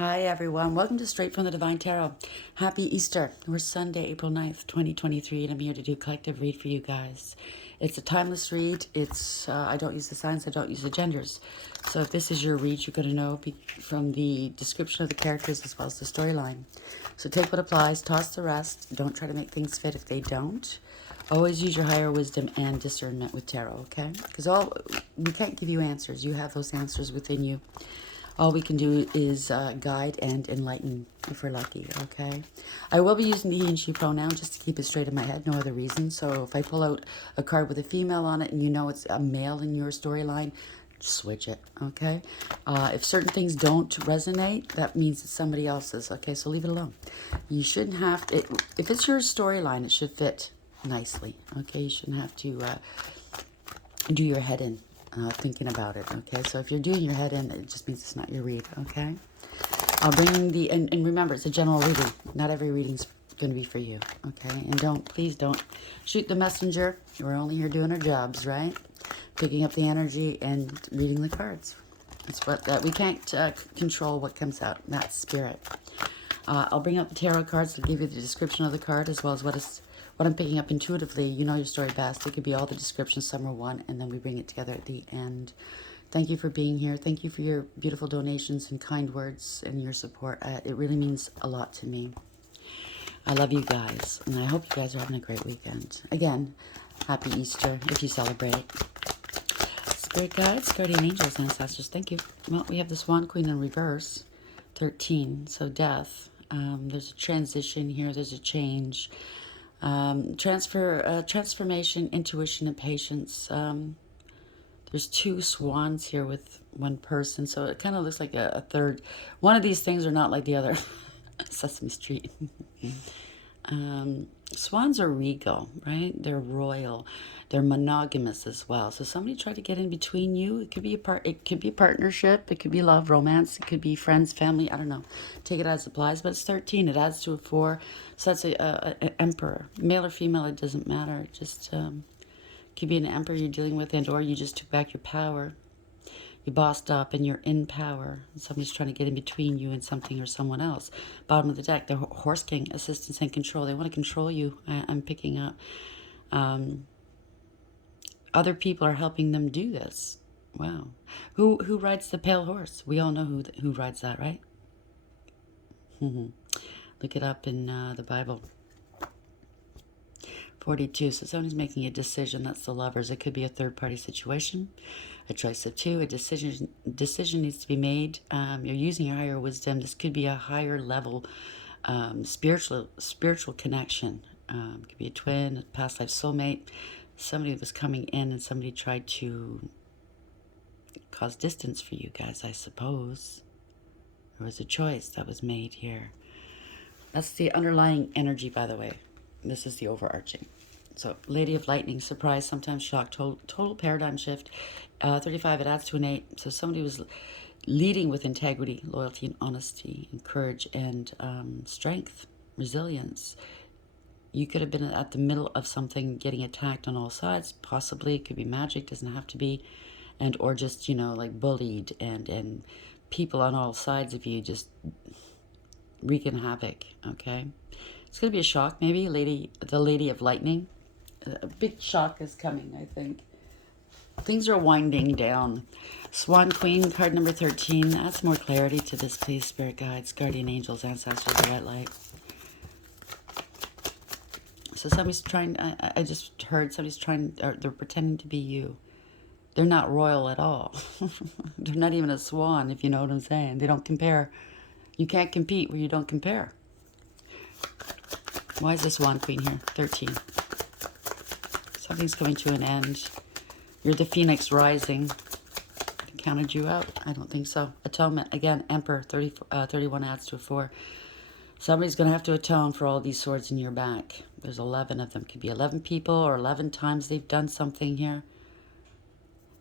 Hi everyone, welcome to Straight from the Divine Tarot. Happy Easter. We're Sunday, April 9th, 2023, and I'm here to do a collective read for you guys. It's a timeless read. I don't use the signs, I don't use the genders. So if this is your read, you're going to know from the description of the characters as well as the storyline. So take what applies, toss the rest. Don't try to make things fit if they don't. Always use your higher wisdom and discernment with tarot, okay? Because we can't give you answers. You have those answers within you. All we can do is guide and enlighten if we're lucky, okay? I will be using the he and she pronoun just to keep it straight in my head, no other reason. So if I pull out a card with a female on it and you know it's a male in your storyline, switch it, okay? If certain things don't resonate, that means it's somebody else's, okay? So leave it alone. You shouldn't have to, if it's your storyline, it should fit nicely, okay? You shouldn't have to do your head in. Thinking about it, okay? So if you're doing your head in, it just means it's not your read, okay? I'll bring and remember, it's a general reading. Not every reading's going to be for you, okay? And please don't shoot the messenger. We're only here doing our jobs, right? Picking up the energy and reading the cards. That's what, we can't control what comes out. That's spirit. I'll bring up the tarot cards to give you the description of the card as well as what I'm picking up intuitively. You know your story best. It could be all the descriptions, some are one, and then we bring it together at the end. Thank you for being here. Thank you for your beautiful donations and kind words and your support. It really means a lot to me. I love you guys, and I hope you guys are having a great weekend. Again, happy Easter if you celebrate it. Spirit guides, guardian angels, ancestors, thank you. Well, we have the Swan Queen in reverse, 13, so death. There's a transition here. There's a change. Transformation, intuition, and patience. There's two swans here with one person, so it kind of looks like a third. One of these things are not like the other. Sesame Street. Swans are regal, right? They're royal. They're monogamous as well. So somebody tried to get in between you. It could be It could be a partnership. It could be love, romance. It could be friends, family. I don't know. Take it as it applies. But it's 13. It adds to a 4. So that's an emperor, male or female. It doesn't matter. It just could be an emperor you're dealing with, and or you just took back your power. You bossed up and you're in power. Somebody's trying to get in between you and something or someone else. Bottom of the deck, the Horse King, assistance and control. They want to control you. I'm picking up. Other people are helping them do this. Wow. Who rides the pale horse? We all know who rides that, right? Look it up in the Bible. 42. So somebody's making a decision. That's the Lovers. It could be a third-party situation. A choice of two. A decision needs to be made. You're using your higher wisdom. This could be a higher level spiritual connection. It could be a twin, a past life soulmate. Somebody was coming in and somebody tried to cause distance for you guys, I suppose. There was a choice that was made here. That's the underlying energy, by the way. This is the overarching. So, Lady of Lightning, surprise, sometimes shock, total paradigm shift. 35, it adds to an 8. So somebody was leading with integrity, loyalty, and honesty, and courage, and strength, resilience. You could have been at the middle of something, getting attacked on all sides. Possibly, it could be magic, doesn't have to be. And or just, like bullied, and people on all sides of you just wreaking havoc, okay? It's going to be a shock, maybe. The Lady of Lightning. A big shock is coming, I think. Things are winding down. Swan Queen, card number 13. Adds more clarity to this, please, Spirit Guides, Guardian Angels, Ancestors, the White Light. So somebody's trying, I just heard somebody's trying, or they're pretending to be you. They're not royal at all. They're not even a swan, if you know what I'm saying. They don't compare. You can't compete where you don't compare. Why is this Swan Queen here? 13. Something's coming to an end. You're the phoenix rising. I counted you out? I don't think so. Atonement. Again, Emperor. 31 adds to a 4. Somebody's going to have to atone for all these swords in your back. There's 11 of them. Could be 11 people or 11 times they've done something here.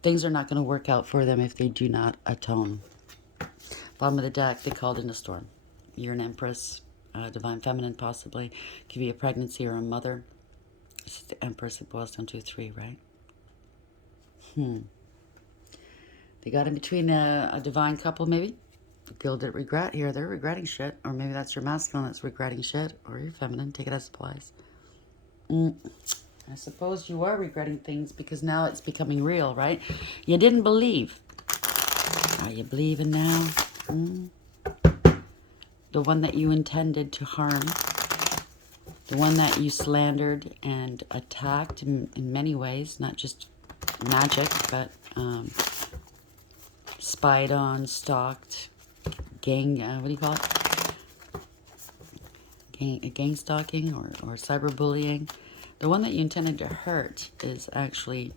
Things are not going to work out for them if they do not atone. Bottom of the deck, they called in a storm. You're an Empress. Divine Feminine, possibly. Could be a pregnancy or a mother. This is the Empress. It boils down to a 3, right? They got in between a divine couple, maybe. Gilded regret here. They're regretting shit. Or maybe that's your masculine that's regretting shit. Or your feminine. Take it as applies. I suppose you are regretting things because now it's becoming real, right? You didn't believe. Are you believing now? The one that you intended to harm. The one that you slandered and attacked in many ways. Not just magic, but spied on, stalked, gang, what do you call it? Gang stalking or cyberbullying. The one that you intended to hurt is actually,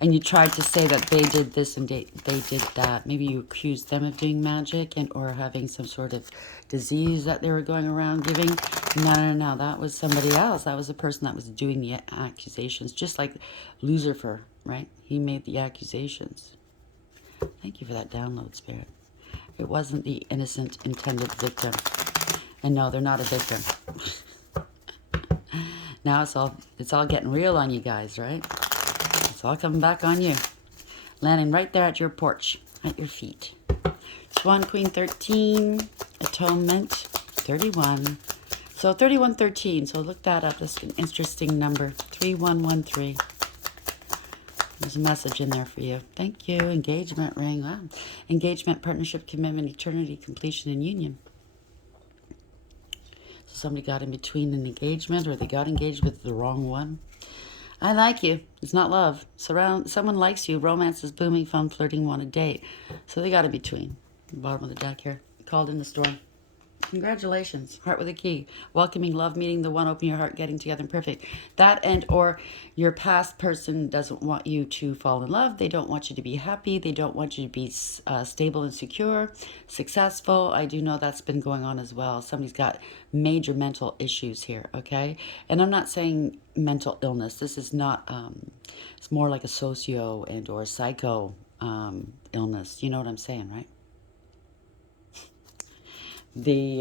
and you tried to say that they did this and they did that. Maybe you accused them of doing magic and or having some sort of disease that they were going around giving. No. That was somebody else. That was the person that was doing the accusations. Just like Lucifer, right? He made the accusations. Thank you for that download, Spirit. It wasn't the innocent intended victim. And no, they're not a victim. Now it's all getting real on you guys, right? It's all coming back on you. Landing right there at your porch, at your feet. Swan Queen 13, Atonement 31. So 3113, so look that up. That's an interesting number. 3113. There's a message in there for you. Thank you. Engagement ring. Wow. Engagement, partnership, commitment, eternity, completion, and union. So somebody got in between an engagement or they got engaged with the wrong one. I like you. It's not love. Someone likes you. Romance is booming, fun, flirting, want a date. So they got in between. Bottom of the deck here. Called in the storm. Congratulations. Heart with a key. Welcoming, love, meeting the one, open your heart, getting together and perfect. That and or your past person doesn't want you to fall in love. They don't want you to be happy. They don't want you to be stable and secure, successful. I do know that's been going on as well. Somebody's got major mental issues here, okay? And I'm not saying mental illness. This is not, it's more like a socio and or psycho illness. You know what I'm saying, right? They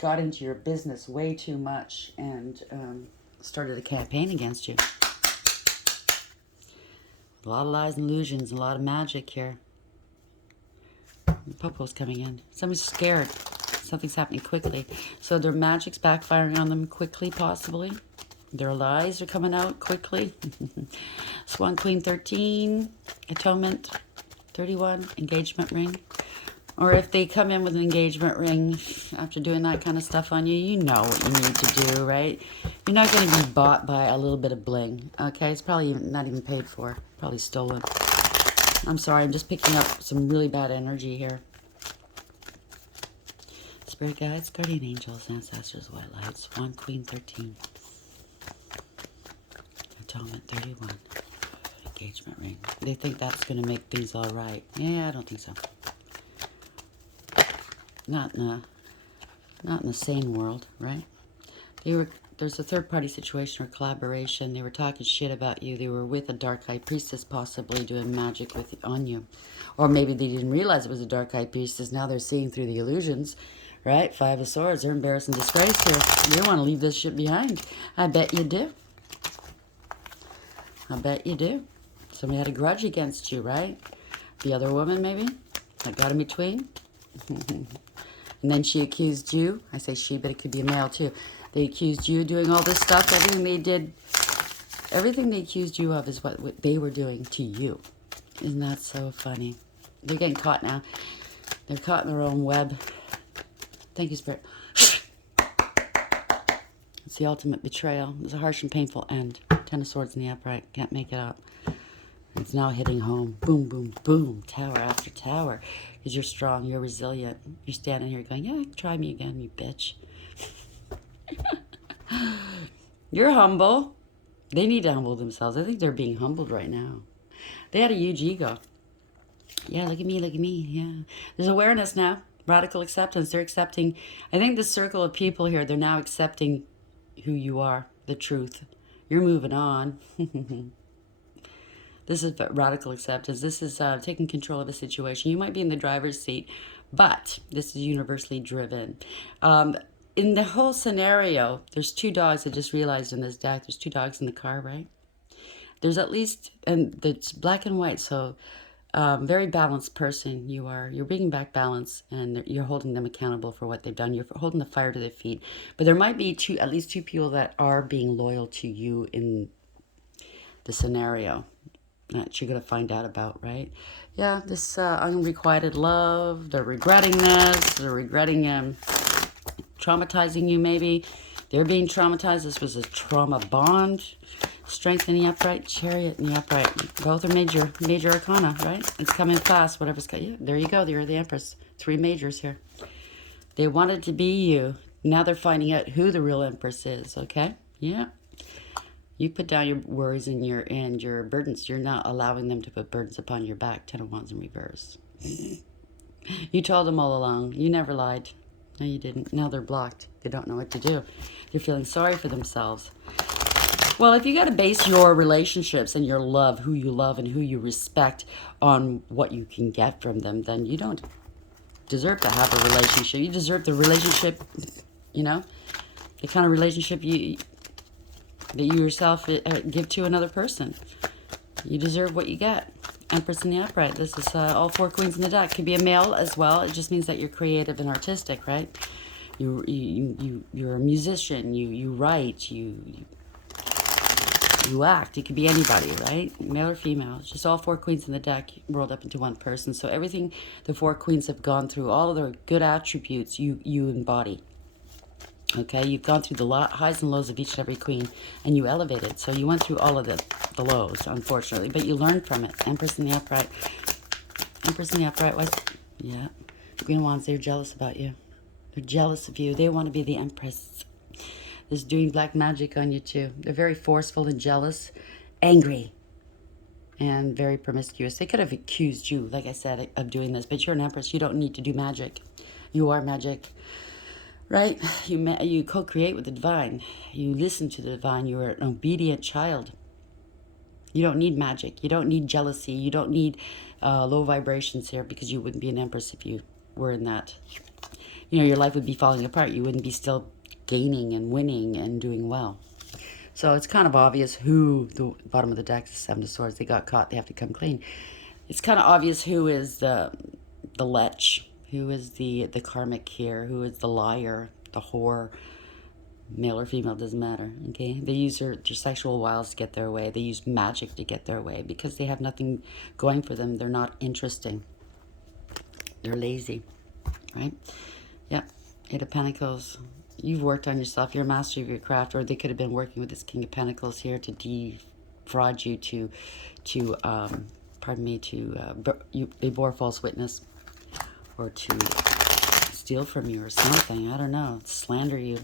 got into your business way too much and started a campaign against you. A lot of lies and illusions, a lot of magic here. The Popo's coming in. Somebody's scared. Something's happening quickly. So their magic's backfiring on them quickly, possibly. Their lies are coming out quickly. Swan Queen 13, Atonement 31, Engagement ring. Or if they come in with an engagement ring after doing that kind of stuff on you, you know what you need to do, right? You're not going to be bought by a little bit of bling, okay? It's probably not even paid for. Probably stolen. I'm sorry, I'm just picking up some really bad energy here. Spirit guides, guardian angels, ancestors, white light, Swan Queen 13. Atonement 31. Engagement ring. They think that's going to make things all right. Yeah, I don't think so. Not in the sane world, right? There's a third-party situation or collaboration. They were talking shit about you. They were with a dark high priestess, possibly doing magic on you, or maybe they didn't realize it was a dark high priestess. Now they're seeing through the illusions, right? Five of Swords. They're embarrassed and disgraced here. You want to leave this shit behind. I bet you do. I bet you do. Somebody had a grudge against you, right? The other woman, maybe, that got in between. And then she accused you. I say she, but it could be a male too. They accused you of doing all this stuff. Everything they did, everything they accused you of is what they were doing to you. Isn't that so funny? They're getting caught now. They're caught in their own web. Thank you, Spirit. It's the ultimate betrayal. It's a harsh and painful end. 10 of Swords in the upright. Can't make it out. It's now hitting home. Boom, boom, boom. Tower after tower. Because you're strong. You're resilient. You're standing here going, yeah, try me again, you bitch. You're humble. They need to humble themselves. I think they're being humbled right now. They had a huge ego. Yeah, look at me, look at me. Yeah. There's awareness now. Radical acceptance. They're accepting. I think the circle of people here, they're now accepting who you are. The truth. You're moving on. This is radical acceptance. This is taking control of a situation. You might be in the driver's seat, but this is universally driven. In the whole scenario, there's two dogs. I just realized in this deck, there's two dogs in the car, right? There's at least, and it's black and white, so Very balanced person you are. You're bringing back balance, and you're holding them accountable for what they've done. You're holding the fire to their feet. But there might be at least two people that are being loyal to you in the scenario that you're going to find out about, right? Yeah, this unrequited love, they're regretting this, they're regretting traumatizing you maybe. They're being traumatized. This was a trauma bond. Strength in the upright, chariot in the upright. Both are major arcana, right? It's coming fast, whatever's got you. There you go, you're the Empress. 3 majors here. They wanted to be you. Now they're finding out who the real Empress is, okay? Yeah. You put down your worries and your burdens. You're not allowing them to put burdens upon your back. 10 of Wands in reverse. You told them all along. You never lied. No, you didn't. Now they're blocked. They don't know what to do. They're feeling sorry for themselves. Well, if you got to base your relationships and your love, who you love and who you respect, on what you can get from them, then you don't deserve to have a relationship. You deserve the relationship, you know, the kind of relationship that you yourself give to another person. You deserve what you get. Empress in the upright. This is all 4 queens in the deck. Could be a male as well. It just means that you're creative and artistic, right? You're a musician. You write. You act. It could be anybody, right? Male or female. It's just all 4 queens in the deck rolled up into one person. So everything the 4 queens have gone through, all of their good attributes, you embody. Okay, you've gone through the highs and lows of each and every queen, and you elevated. So you went through all of the lows, unfortunately, but you learned from it. Empress in the upright. Empress in the upright. Yeah. Queen of Wands, they're jealous about you. They're jealous of you. They want to be the Empress. Is doing black magic on you too. They're very forceful and jealous, angry, and very promiscuous. They could have accused you, like I said, of doing this, but you're an Empress. You don't need to do magic. You are magic. Right? You co-create with the divine. You listen to the divine. You're an obedient child. You don't need magic. You don't need jealousy. You don't need low vibrations here, because you wouldn't be an Empress if you were in that. You know, your life would be falling apart. You wouldn't be still gaining and winning and doing well. So it's kind of obvious who, the bottom of the deck is 7 of Swords. They got caught. They have to come clean. It's kind of obvious who is the lech. Who is the karmic here? Who is the liar, the whore, male or female, doesn't matter, okay? They use their sexual wiles to get their way. They use magic to get their way because they have nothing going for them. They're not interesting. They're lazy, right? Yep, 8 of Pentacles. You've worked on yourself. You're a master of your craft, or they could have been working with this King of Pentacles here to defraud you, they bore false witness, or to steal from you or something. I don't know. Slander you.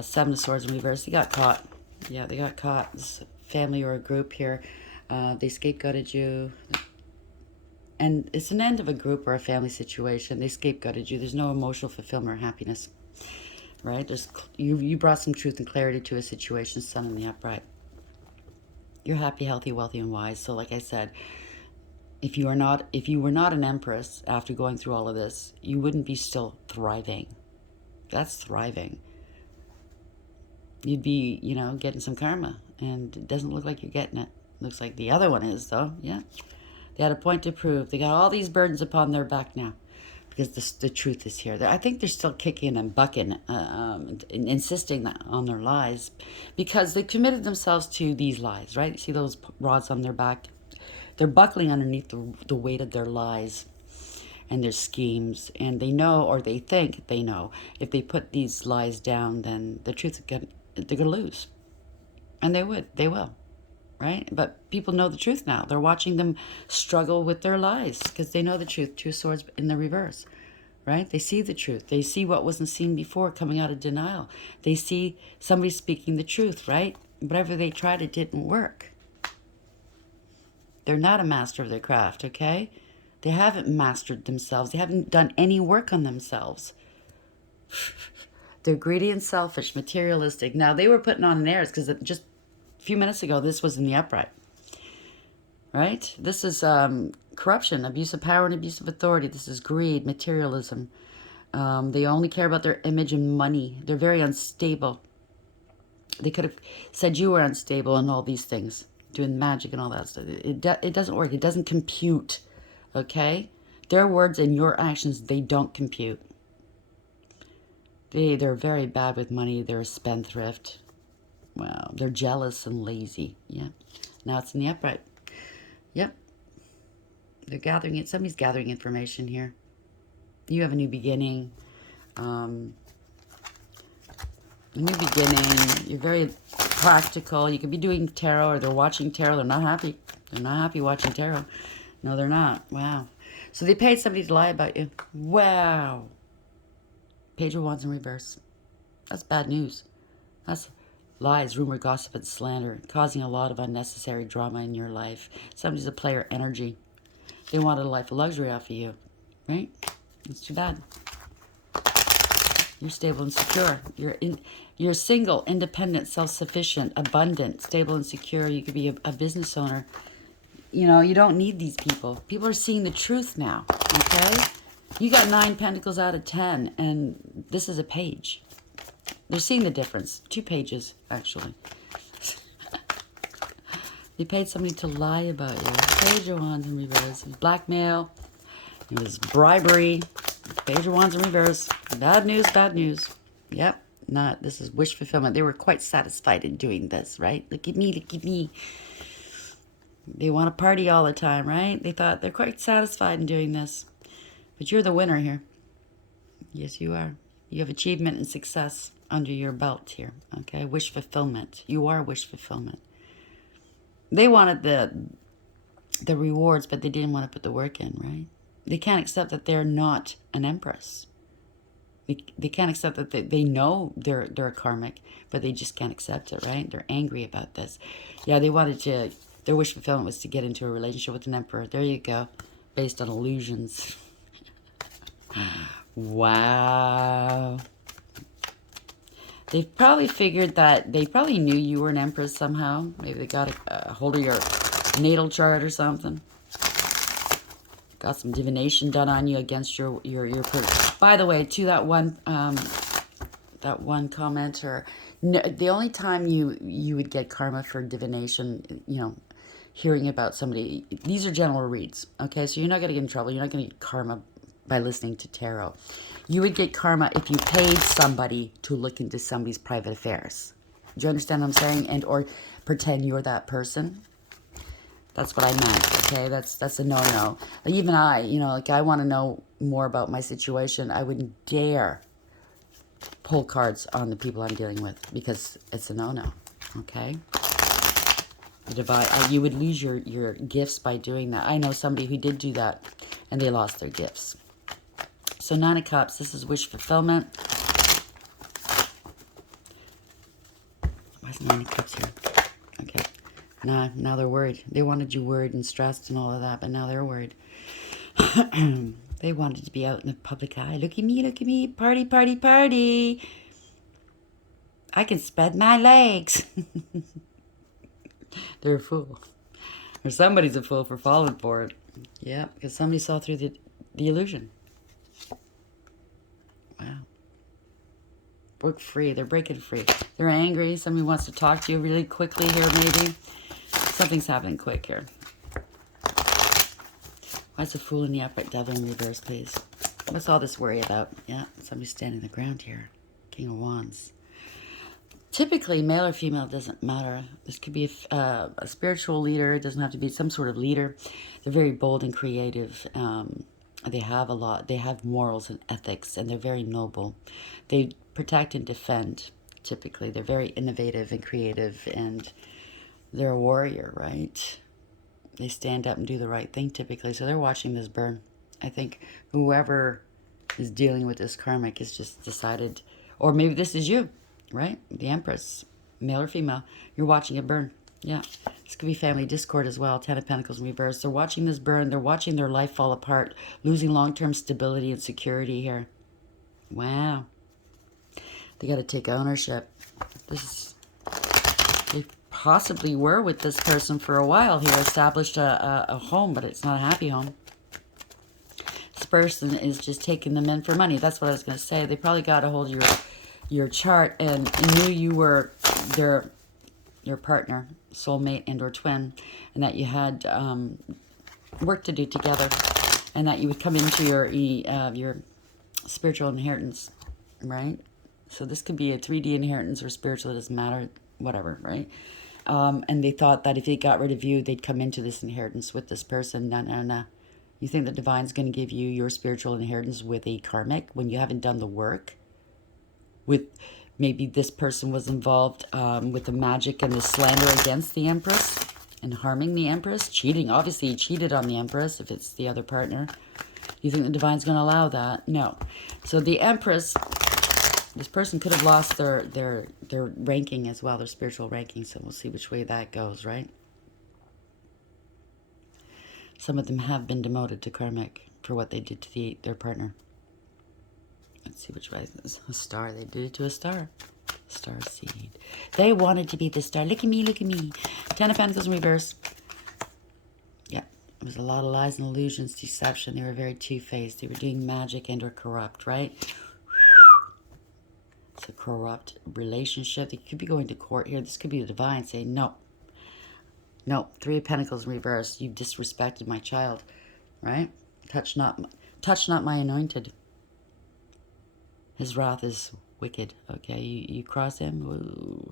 7 of Swords in reverse. They got caught. Yeah, they got caught. This family or a group here. They scapegoated you. And it's an end of a group or a family situation. They scapegoated you. There's no emotional fulfillment or happiness. Right? You brought some truth and clarity to a situation. Sun in the upright. You're happy, healthy, wealthy, and wise. So like I said, if you were not an Empress after going through all of this, you wouldn't be still thriving. That's thriving. You'd be, getting some karma, and it doesn't look like you're getting it. Looks like the other one is, though. Yeah. They had a point to prove. They got all these burdens upon their back now, because the truth is here. I think they're still kicking and bucking, and insisting on their lies, because they committed themselves to these lies, right? You see those rods on their back? They're buckling underneath the weight of their lies and their schemes. And they know, or they think they know, if they put these lies down, then the truth, they're going to lose. And they will, right? But people know the truth now. They're watching them struggle with their lies because they know the truth. 2 swords in the reverse, right? They see the truth. They see what wasn't seen before coming out of denial. They see somebody speaking the truth, right? Whatever they tried, it didn't work. They're not a master of their craft, okay? They haven't mastered themselves. They haven't done any work on themselves. They're greedy and selfish, materialistic. Now, they were putting on airs because just a few minutes ago, this was in the upright, right? This is corruption, abuse of power, and abuse of authority. This is greed, materialism. They only care about their image and money. They're very unstable. They could have said you were unstable and all these things. doing magic and all that stuff. It doesn't work. It doesn't compute, okay? Their words and your actions, they don't compute. They're very bad with money. They're a spendthrift. Wow, they're jealous and lazy. Yeah. Now it's in the upright. Yep. They're gathering it. Somebody's gathering information here. You have a new beginning. A new beginning. You're very practical. You could be doing tarot, or they're watching tarot. They're not happy. They're not happy watching tarot. No, they're not. Wow. So they paid somebody to lie about you. Wow. Page of Wands in reverse. That's bad news. That's lies, rumor, gossip, and slander, causing a lot of unnecessary drama in your life. Somebody's a player energy. They wanted a life of luxury off of you, right? It's too bad. You're stable and secure. You're single, independent, self-sufficient, abundant, stable and secure. You could be a business owner. You know, you don't need these people. People are seeing the truth now, okay? You got 9 pentacles out of 10, and this is a page. They're seeing the difference. 2 pages, actually. You paid somebody to lie about you. Page of Wands in reverse. Blackmail. It was bribery. Page of Wands in reverse. Bad news, bad news. Yep. This is wish fulfillment. They were quite satisfied in doing this, right? Look at me, look at me. They want to party all the time, right? They thought they're quite satisfied in doing this. But you're the winner here. Yes, you are. You have achievement and success under your belt here, okay? Wish fulfillment. You are wish fulfillment. They wanted the rewards, but they didn't want to put the work in, right? They can't accept that they're not an empress. They can't accept that they know they're a karmic, but they just can't accept it, right? They're angry about this. Yeah, they wanted to, their wish fulfillment was to get into a relationship with an emperor. There you go. Based on illusions. Wow. They probably figured that, they probably knew you were an empress somehow. Maybe they got a hold of your natal chart or something. Got some divination done on you against your By the way, to that one commenter, no, the only time you would get karma for divination, you know, hearing about somebody, these are general reads, okay? So you're not going to get in trouble. You're not going to get karma by listening to tarot. You would get karma if you paid somebody to look into somebody's private affairs. Do you understand what I'm saying? And or pretend you're that person. That's what I meant, okay? That's a no-no. Like even I, you know, like I want to know more about my situation. I wouldn't dare pull cards on the people I'm dealing with because it's a no-no, okay? You would lose your gifts by doing that. I know somebody who did do that, and they lost their gifts. So 9 of Cups, this is wish fulfillment. Why is 9 of Cups here? Okay. Now they're worried. They wanted you worried and stressed and all of that, but now they're worried. They wanted to be out in the public eye. Look at me, party, party, party. I can spread my legs. They're a fool. Or somebody's a fool for falling for it. Yeah, because somebody saw through the illusion. Wow. Broke free. They're breaking free. They're angry. Somebody wants to talk to you really quickly here, maybe. Something's happening quick here. Why is the Fool in the upright, Devil in reverse, please? What's all this worry about? Yeah, somebody's standing the ground here. King of Wands. Typically, male or female doesn't matter. This could be a spiritual leader. It doesn't have to be some sort of leader. They're very bold and creative. They have morals and ethics, and they're very noble. They protect and defend, typically. They're very innovative and creative, and they're a warrior, right? They stand up and do the right thing, typically. So they're watching this burn. I think whoever is dealing with this karmic has just decided, or maybe this is you, right? The Empress, male or female. You're watching it burn. Yeah. This could be family discord as well. 10 of Pentacles in reverse. They're watching this burn. They're watching their life fall apart, losing long-term stability and security here. Wow. They got to take ownership. They possibly were with this person for a while here, established a home, but it's not a happy home. This person is just taking them in for money. That's what I was going to say. They probably got a hold of your chart and knew you were your partner, soulmate and or twin, and that you had work to do together, and that you would come into your spiritual inheritance, right? So this could be a 3D inheritance or spiritual, it doesn't matter, whatever, right? And they thought that if they got rid of you, they'd come into this inheritance with this person. No, no, no. You think the divine's going to give you your spiritual inheritance with a karmic when you haven't done the work? With maybe this person was involved with the magic and the slander against the Empress and harming the Empress, cheating. Obviously, he cheated on the Empress if it's the other partner. You think the divine's going to allow that? No. So the Empress, this person could have lost their ranking as well, their spiritual ranking. So we'll see which way that goes, right? Some of them have been demoted to karmic for what they did to their partner. Let's see which way it is. A star. They did it to a star. Star seed. They wanted to be the star. Look at me, look at me. 10 of Pentacles in reverse. Yeah. It was a lot of lies and illusions, deception. They were very two-faced. They were doing magic and or corrupt, right? It's a corrupt relationship. They could be going to court here. This could be the divine saying, no. No. 3 of Pentacles in reverse. You've disrespected my child, right? Touch not my anointed. His wrath is wicked, okay? You cross him, ooh.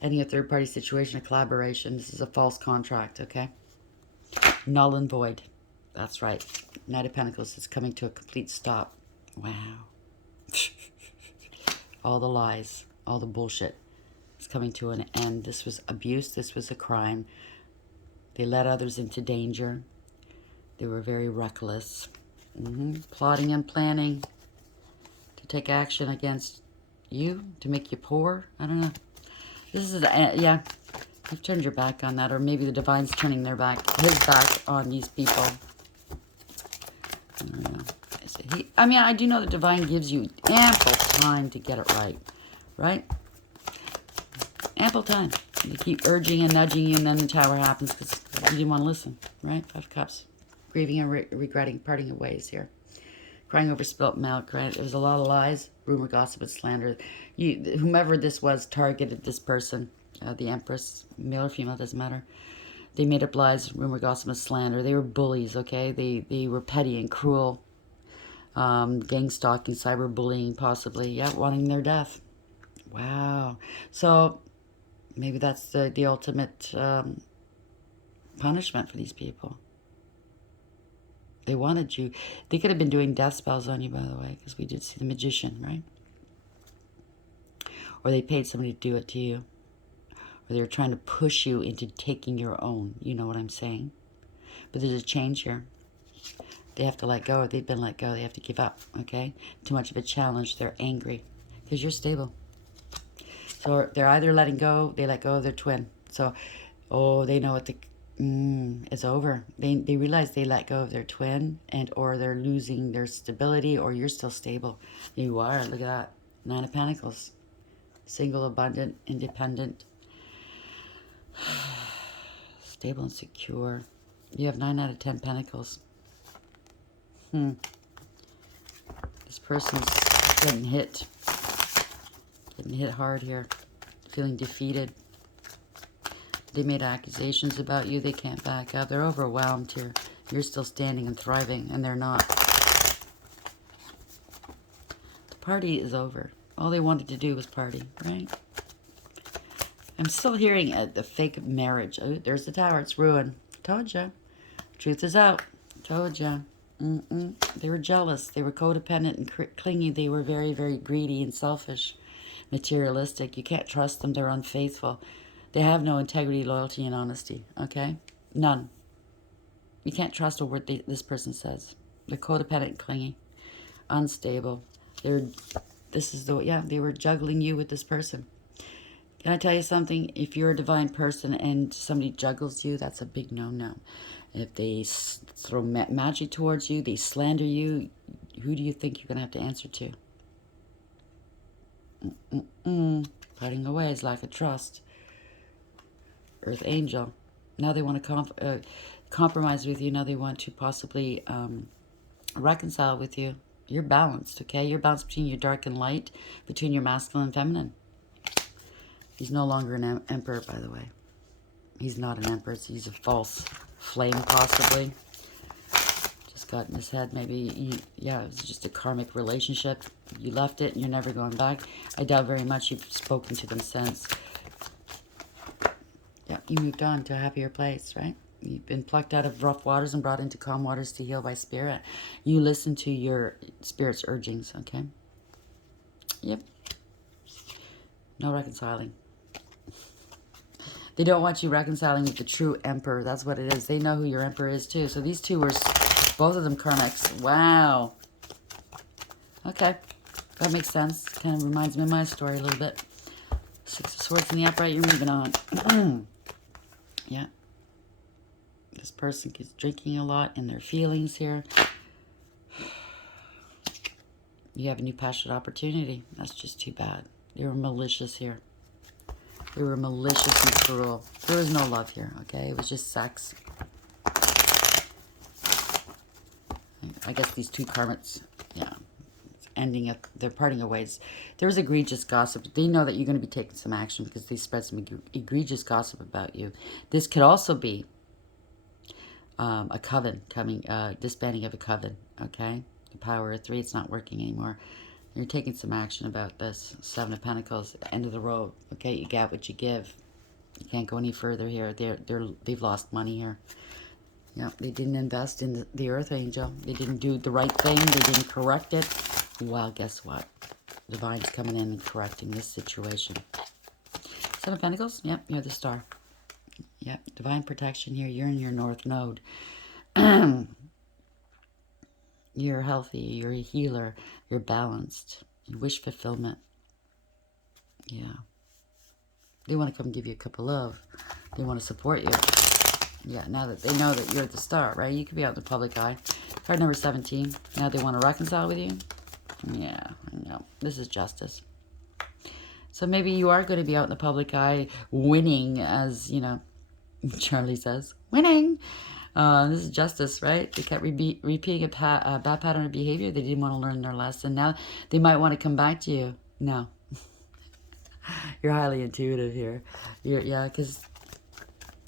Any a third-party situation, a collaboration. This is a false contract, okay? Null and void. That's right. Knight of Pentacles is coming to a complete stop. Wow. All the lies, all the bullshit is coming to an end. This was abuse. This was a crime. They led others into danger. They were very reckless. Plotting and planning to take action against you, to make you poor. I don't know. This is, yeah, you've turned your back on that, or maybe the divine's turning his back on these people. I don't know. I mean, I do know the divine gives you ample time to get it right, right? Ample time. They keep urging and nudging you, and then the tower happens because you didn't want to listen, right? 5 cups. Grieving and regretting, parting of ways here. Crying over spilt milk, right? It was a lot of lies, rumor, gossip, and slander. Whomever this was targeted this person, the Empress, male or female, doesn't matter. They made up lies, rumor, gossip, and slander. They were bullies, okay? They were petty and cruel. Gang stalking, cyberbullying, possibly. Yeah, wanting their death. Wow. So maybe that's the ultimate punishment for these people. They wanted you. They could have been doing death spells on you, by the way, because we did see the magician, right? Or they paid somebody to do it to you. Or they were trying to push you into taking your own. You know what I'm saying? But there's a change here. They have to let go, or they've been let go. They have to give up, okay? Too much of a challenge. They're angry because you're stable. So they're either letting go, they let go of their twin. So, oh, they know what it's over. They realize they let go of their twin, and or they're losing their stability, or you're still stable. You are. Look at that. 9 of Pentacles. Single, abundant, independent. Stable and secure. You have 9 out of 10 Pentacles. This person's getting hit. Getting hit hard here. Feeling defeated. They made accusations about you. They can't back up. They're overwhelmed here. You're still standing and thriving, and they're not. The party is over. All they wanted to do was party, right? I'm still hearing the fake marriage. Oh, there's the tower. It's ruined. Told ya. Truth is out. Told ya. They were jealous. They were codependent and clingy. They were very, very greedy and selfish. Materialistic. You can't trust them. They're unfaithful. They have no integrity, loyalty, and honesty. Okay? None. You can't trust a word this person says. They're codependent and clingy. Unstable. They were juggling you with this person. Can I tell you something? If you're a divine person and somebody juggles you, that's a big no-no. If they throw magic towards you, they slander you, who do you think you're going to have to answer to? Parting away is lack of trust. Earth Angel. Now they want to compromise with you. Now they want to possibly reconcile with you. You're balanced, okay? You're balanced between your dark and light, between your masculine and feminine. He's no longer an emperor, by the way. He's not an empress. He's a false flame, possibly. Just got in his head. Maybe, yeah, it was just a karmic relationship. You left it and you're never going back. I doubt very much you've spoken to them since. Yeah, you moved on to a happier place, right? You've been plucked out of rough waters and brought into calm waters to heal by spirit. You listen to your spirit's urgings, okay? Yep. No reconciling. They don't want you reconciling with the true emperor. That's what it is. They know who your emperor is too. So these two were, both of them karmics. Wow. Okay. That makes sense. Kind of reminds me of my story a little bit. Six of Swords in the upright. You're moving on. Yeah. This person is drinking a lot in their feelings here. You have a new passionate opportunity. That's just too bad. They were malicious here. They were malicious and cruel. There was no love here, okay? It was just sex. I guess these two karmics, yeah, it's ending up, they're parting of ways. There was egregious gossip. They know that you're going to be taking some action because they spread some egregious gossip about you. This could also be a coven coming, disbanding of a coven, okay? The power of 3, it's not working anymore. You're taking some action about this. 7 of Pentacles, end of the road. Okay, you get what you give. You can't go any further here. They've lost money here. Yeah, they didn't invest in the Earth Angel. They didn't do the right thing. They didn't correct it. Well, guess what? Divine's coming in and correcting this situation. 7 of Pentacles? Yep, you're the star. Yep, divine protection here. You're in your North Node. You're healthy, you're a healer, you're balanced, you wish fulfillment. Yeah. They want to come give you a cup of love. They want to support you. Yeah, now that they know that you're the star, right? You could be out in the public eye. Card number 17. Now they want to reconcile with you. Yeah, I know. This is justice. So maybe you are going to be out in the public eye winning, as, you know, Charlie says. Winning! This is justice, right? They kept repeating a bad pattern of behavior. They didn't want to learn their lesson. Now they might want to come back to you. No. You're highly intuitive here. Yeah, because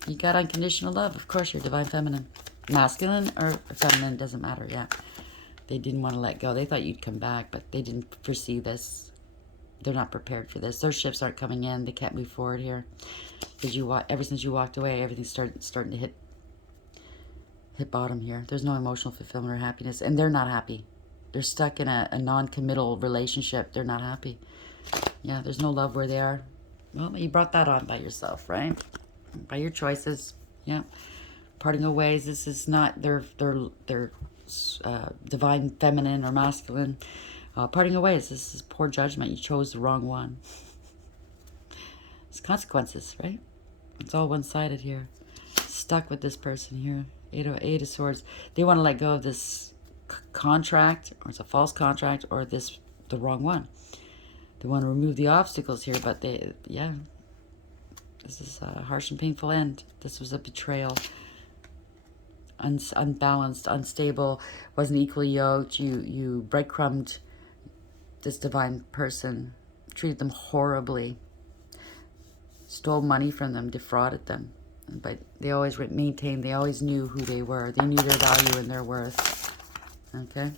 you got unconditional love. Of course, you're divine feminine. Masculine or feminine, doesn't matter, yeah. They didn't want to let go. They thought you'd come back, but they didn't foresee this. They're not prepared for this. Their ships aren't coming in. They can't move forward here. Because ever since you walked away, everything's starting to hit bottom here. There's no emotional fulfillment or happiness, and they're not happy. They're stuck in a non-committal relationship. They're not happy. Yeah, there's no love where they are. Well, you brought that on by yourself, right? By your choices. Yeah. Parting of ways. This is not their divine feminine or masculine. Parting of ways. This is poor judgment. You chose the wrong one. It's consequences, right? It's all one-sided here. Stuck with this person here. Eight of Swords. They want to let go of this contract, or it's a false contract, or the wrong one. They want to remove the obstacles here, but yeah. This is a harsh and painful end. This was a betrayal. Unbalanced, unstable, wasn't equally yoked. You breadcrumbed this divine person, treated them horribly, stole money from them, defrauded them. But they always maintained, they always knew who they were. They knew their value and their worth. Okay?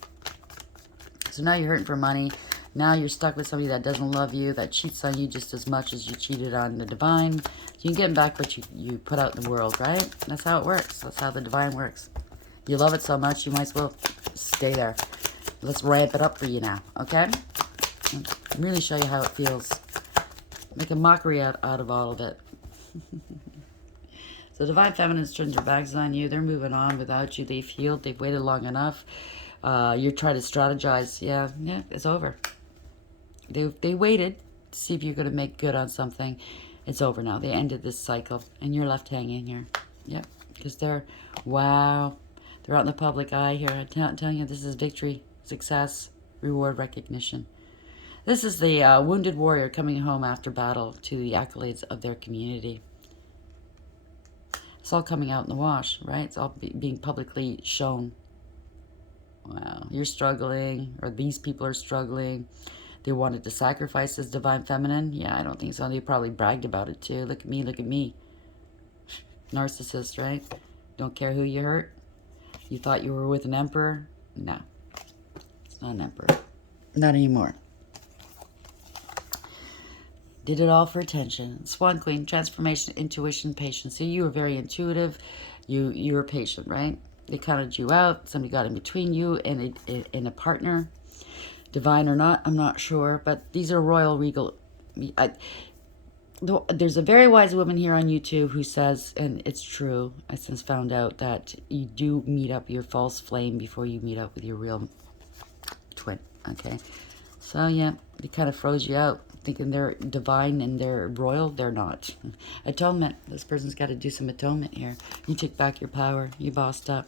So now you're hurting for money. Now you're stuck with somebody that doesn't love you, that cheats on you just as much as you cheated on the divine. You can get back what you put out in the world, right? That's how it works. That's how the divine works. You love it so much, you might as well stay there. Let's ramp it up for you now, okay? And really show you how it feels. Make a mockery out of all of it. So Divine Feminine's turned their backs on you. They're moving on without you. They've healed. They've waited long enough. You're trying to strategize. Yeah, it's over. They waited to see if you're going to make good on something. It's over now. They ended this cycle. And you're left hanging here. Yep. Because wow. They're out in the public eye here. I'm telling you, this is victory, success, reward, recognition. This is the wounded warrior coming home after battle to the accolades of their community. It's all coming out in the wash, right? It's all being publicly shown. Wow, you're struggling, or these people are struggling. They wanted to sacrifice this divine feminine. Yeah, I don't think so. They probably bragged about it too. Look at me, look at me. Narcissist, right? Don't care who you hurt. You thought you were with an emperor? No, it's not an emperor. Not anymore. Did it all for attention. Swan Queen, transformation, intuition, patience. So you were very intuitive. You were patient, right? They counted you out. Somebody got in between you and a partner. Divine or not, I'm not sure. But these are royal, regal. There's a very wise woman here on YouTube who says, and it's true, I since found out, that you do meet up your false flame before you meet up with your real twin, okay? So, yeah, they kind of froze you out, thinking they're divine and they're royal. They're not. Atonement. This person's got to do some atonement here. You took back your power. You bossed up.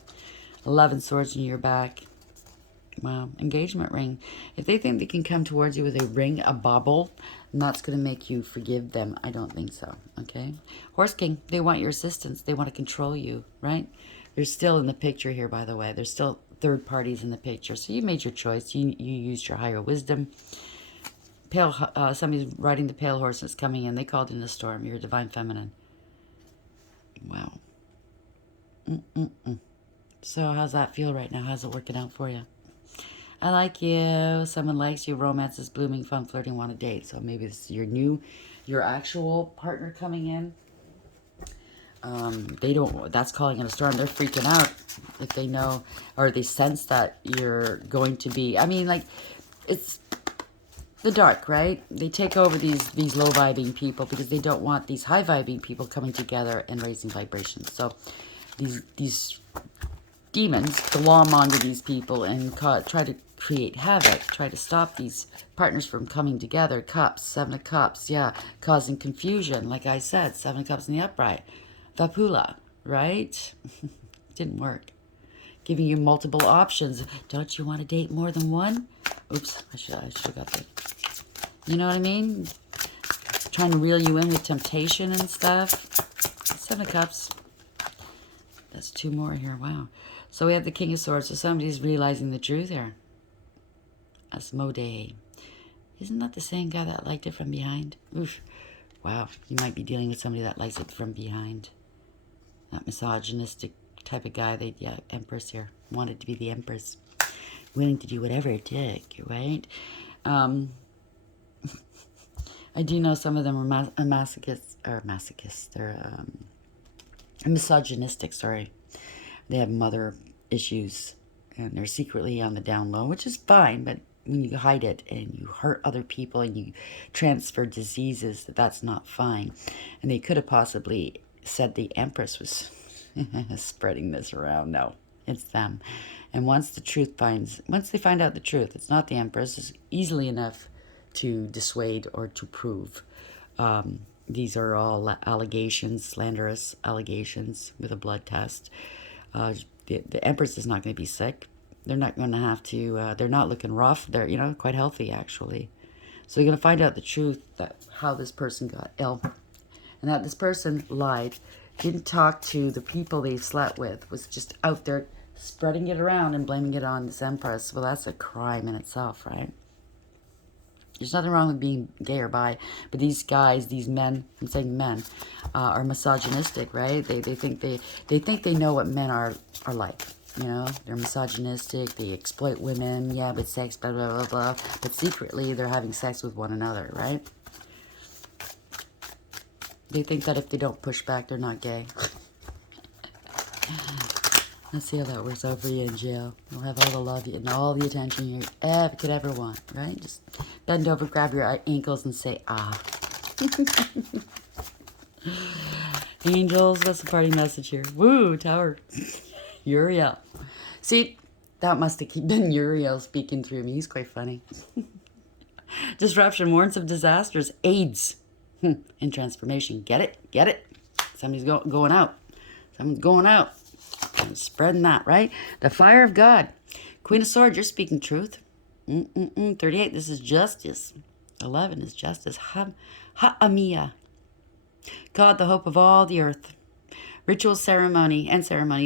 11 swords in your back. Wow. Engagement ring. If they think they can come towards you with a ring, a bauble, and that's going to make you forgive them, I don't think so, okay? Horse King. They want your assistance. They want to control you, right? They're still in the picture here, by the way. There's still third parties in the picture. So you made your choice. You used your higher wisdom. Pale, somebody's riding the pale horse that's coming in. They called in a storm. You're a divine feminine. Wow. So how's that feel right now? How's it working out for you? I like you. Someone likes you. Romance is blooming. Fun, flirting, want a date. So maybe this is your actual partner coming in. They don't, that's calling in a storm. They're freaking out if they know, or they sense that you're going to be, I mean, like, it's the dark, right? They take over these low vibing people because they don't want these high vibing people coming together and raising vibrations. So these demons glom onto these people and try to create havoc, try to stop these partners from coming together. Cups, 7 of Cups, yeah, causing confusion. Like I said, 7 of Cups in the upright. Vapula, right? Didn't work. Giving you multiple options. Don't you want to date more than one? Oops, I should have got that. You know what I mean? Trying to reel you in with temptation and stuff. 7 of Cups. That's 2 more here. Wow. So we have the King of Swords. So somebody's realizing the truth here. Asmodee. Isn't that the same guy that liked it from behind? Oof. Wow. You might be dealing with somebody that likes it from behind. That misogynistic type of guy. Yeah, Empress here. Wanted to be the Empress. Willing to do whatever it took, right? I do know some of them are masochists. They're misogynistic, sorry. They have mother issues, and they're secretly on the down low, which is fine, but when you hide it and you hurt other people and you transfer diseases, that's not fine. And they could have possibly said the Empress was spreading this around. No, it's them. And once they find out the truth, it's not the Empress. It's easily enough to dissuade or to prove. These are all allegations, slanderous allegations with a blood test. The Empress is not going to be sick. They're not going to have to, they're not looking rough. They're, quite healthy, actually. So you're going to find out the truth, that how this person got ill. And that this person lied, didn't talk to the people they slept with, was just out there spreading it around and blaming it on this Empress. Well, that's a crime in itself, right? There's nothing wrong with being gay or bi, but these guys, these men, I'm saying men, are misogynistic, right? They think they know what men are like. They're misogynistic. They exploit women. Yeah, but sex, blah blah blah blah. But secretly, they're having sex with one another, right? They think that if they don't push back, they're not gay. Let's see how that works out for you in jail. You'll have all the love and all the attention you could ever want, right? Just bend over, grab your ankles, and say, ah. Angels, that's the party message here. Woo, Tower. Uriel. See, that must have been Uriel speaking through me. He's quite funny. Disruption, warrants of disasters, AIDS, and transformation. Get it? Get it? Somebody's going out. Someone's going out. I'm spreading that, right? The fire of God. Queen of Swords, you're speaking truth. 38, this is justice. 11 is justice. Ha'amiyah. God, the hope of all the earth. Ritual ceremony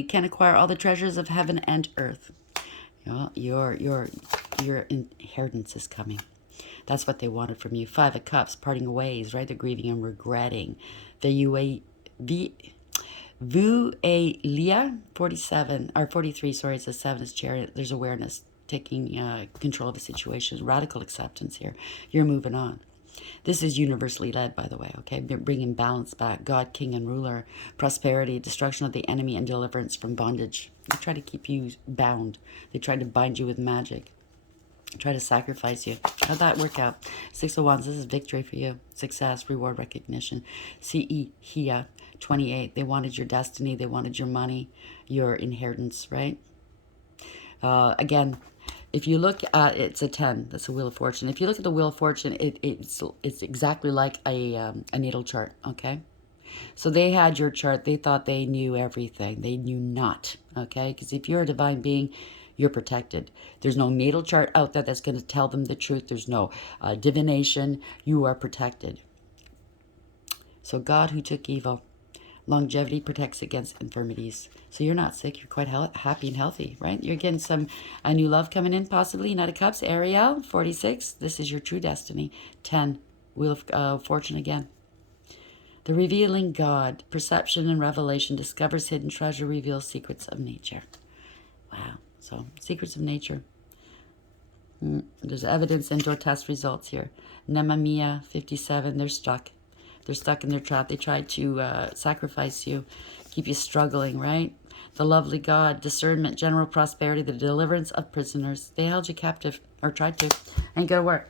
can acquire all the treasures of heaven and earth. Your inheritance is coming. That's what they wanted from you. Five of Cups, parting ways, right? They're grieving and regretting. The Vuelia 47 or 43, sorry, it's a 7 is Chariot. There's awareness, taking control of the situation, radical acceptance here. You're moving on. This is universally led, by the way, okay? Bringing balance back. God, King, and Ruler. Prosperity, destruction of the enemy, and deliverance from bondage. They try to keep you bound. They try to bind you with magic. Try to sacrifice you. How'd that work out? Six of Wands, this is victory for you. Success, reward, recognition. CE, Hia, 28. They wanted your destiny. They wanted your money, your inheritance, right? Again, if you look at, it's a 10. That's a Wheel of Fortune. If you look at the Wheel of Fortune, it's exactly like a natal chart, okay? So they had your chart. They thought they knew everything. They knew not, okay? Because if you're a divine being, you're protected. There's no natal chart out there that's going to tell them the truth. There's no divination. You are protected. So God who took evil. Longevity protects against infirmities. So you're not sick. You're quite happy and healthy, right? You're getting a new love coming in, possibly. Knight of Cups, Ariel, 46. This is your true destiny. 10, Wheel of Fortune again. The revealing God, perception and revelation, discovers hidden treasure, reveals secrets of nature. Wow. So, secrets of nature. There's evidence, indoor test results here. Nemamia, 57, they're stuck. They're stuck in their trap. They tried to sacrifice you, keep you struggling, right? The lovely God, discernment, general prosperity, the deliverance of prisoners. They held you captive, or tried to. Ain't gonna work.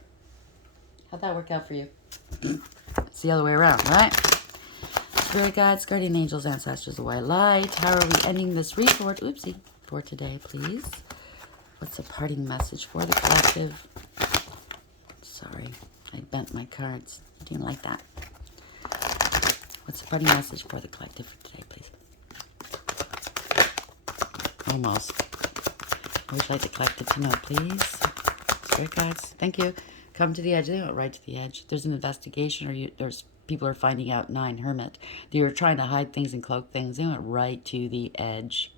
How'd that work out for you? It's the other way around, right? Spirit guides, guardian angels, ancestors, the white light. How are we ending this report? Oopsie. For today, please. What's a parting message for the collective? Sorry, I bent my cards. I didn't like that. What's a parting message for the collective for today, please? Almost. I wish I'd like the collective to know, please. Spirit guides, thank you. Come to the edge. They went right to the edge. There's an investigation, or there's people are finding out. 9, Hermit. They were trying to hide things and cloak things. They went right to the edge.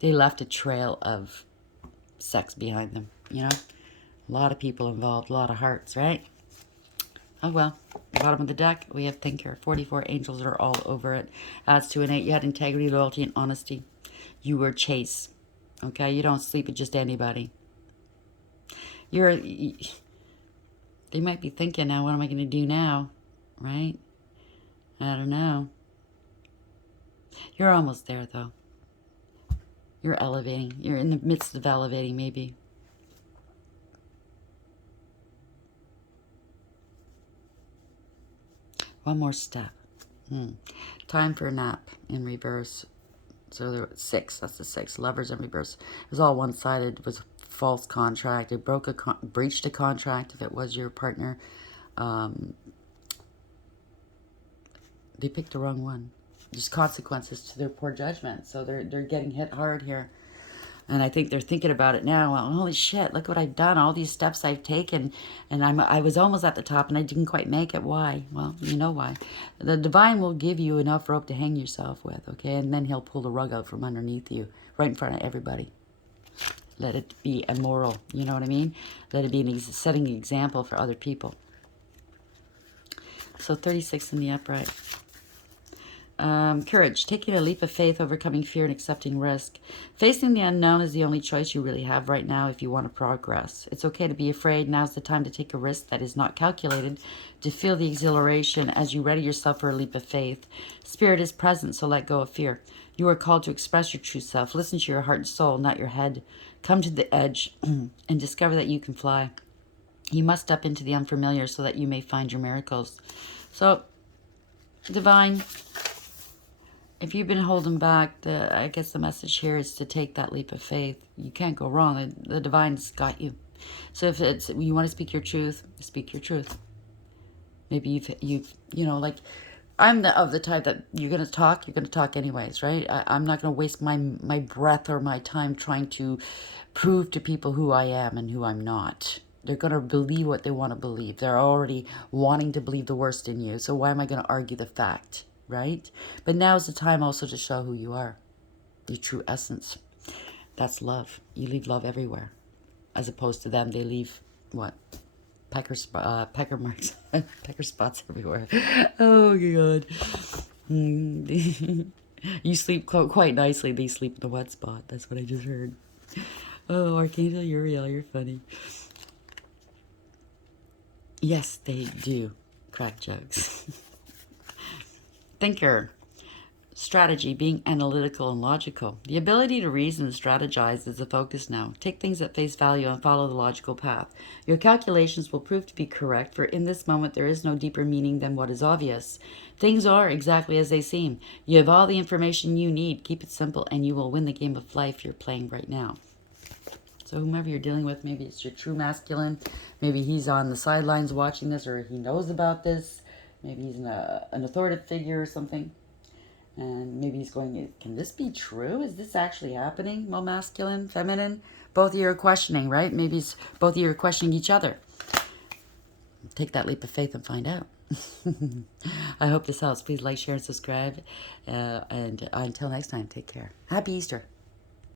They left a trail of sex behind them, you know? A lot of people involved, a lot of hearts, right? Oh, well. Bottom of the deck, we have Thinker. 44 angels are all over it. Adds to an 8. You had integrity, loyalty, and honesty. You were Chase. Okay? You don't sleep with just anybody. They might be thinking now, what am I going to do now? Right? I don't know. You're almost there, though. You're elevating. You're in the midst of elevating, maybe. One more step. Time for a nap in reverse. So there was 6. That's the 6. Lovers in reverse. It was all one-sided. It was a false contract. It breached a contract if it was your partner. They picked the wrong one. There's consequences to their poor judgment. So they're getting hit hard here. And I think they're thinking about it now. Well, holy shit, look what I've done. All these steps I've taken. And I was almost at the top and I didn't quite make it. Why? Well, you know why. The divine will give you enough rope to hang yourself with, okay? And then he'll pull the rug out from underneath you, right in front of everybody. Let it be a moral, you know what I mean? Let it be setting an example for other people. So 36 in the upright. Courage, taking a leap of faith, overcoming fear, and accepting risk. Facing the unknown is the only choice you really have right now if you want to progress. It's okay to be afraid. Now's the time to take a risk that is not calculated, to feel the exhilaration as you ready yourself for a leap of faith. Spirit is present, so let go of fear. You are called to express your true self. Listen to your heart and soul, not your head. Come to the edge and discover that you can fly. You must step into the unfamiliar so that you may find your miracles. So, divine, if you've been holding back, I guess the message here is to take that leap of faith. You can't go wrong. The divine's got you. So if you want to speak your truth, speak your truth. Maybe you've like, I'm of the type that you're going to talk anyways, right? I'm not going to waste my breath or my time trying to prove to people who I am and who I'm not. They're going to believe what they want to believe. They're already wanting to believe the worst in you. So why am I going to argue the fact, right? But now's the time also to show who you are, your true essence. That's love. You leave love everywhere. As opposed to them, they leave, what? pecker marks, pecker spots everywhere. Oh, God. You sleep quite nicely. They sleep in the wet spot. That's what I just heard. Oh, Archangel Uriel, you're funny. Yes, they do crack jokes. Thinker. Strategy, being analytical and logical. The ability to reason and strategize is the focus now. Take things at face value and follow the logical path. Your calculations will prove to be correct, for in this moment there is no deeper meaning than what is obvious. Things are exactly as they seem. You have all the information you need. Keep it simple and you will win the game of life you're playing right now. So whomever you're dealing with, maybe it's your true masculine. Maybe he's on the sidelines watching this, or he knows about this. Maybe he's an authoritative figure or something. And maybe he's going, can this be true? Is this actually happening? Well, masculine, feminine, both of you are questioning, right? Maybe it's both of you are questioning each other. Take that leap of faith and find out. I hope this helps. Please like, share, and subscribe. And until next time, take care. Happy Easter.